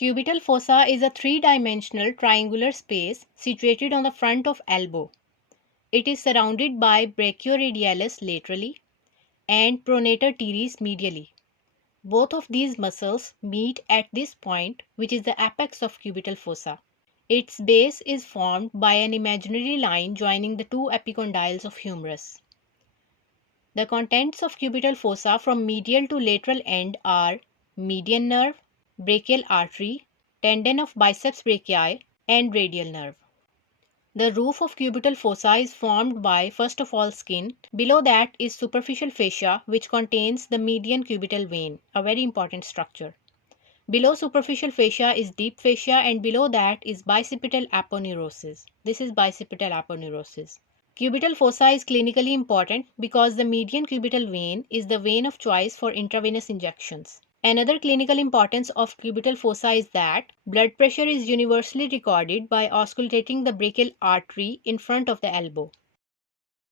Cubital fossa is a three-dimensional triangular space situated on the front of elbow. It is surrounded by brachioradialis laterally and pronator teres medially. Both of these muscles meet at this point, which is the apex of cubital fossa. Its base is formed by an imaginary line joining the two epicondyles of humerus. The contents of cubital fossa from medial to lateral end are median nerve, brachial artery, tendon of biceps brachii, and radial nerve. The roof of cubital fossa is formed by, first of all, skin. Below that is superficial fascia, which contains the median cubital vein, a very important structure. Below superficial fascia is deep fascia, and below that is bicipital aponeurosis. This is bicipital aponeurosis. Cubital fossa is clinically important because the median cubital vein is the vein of choice for intravenous injections. Another clinical importance of cubital fossa is that blood pressure is universally recorded by auscultating the brachial artery in front of the elbow.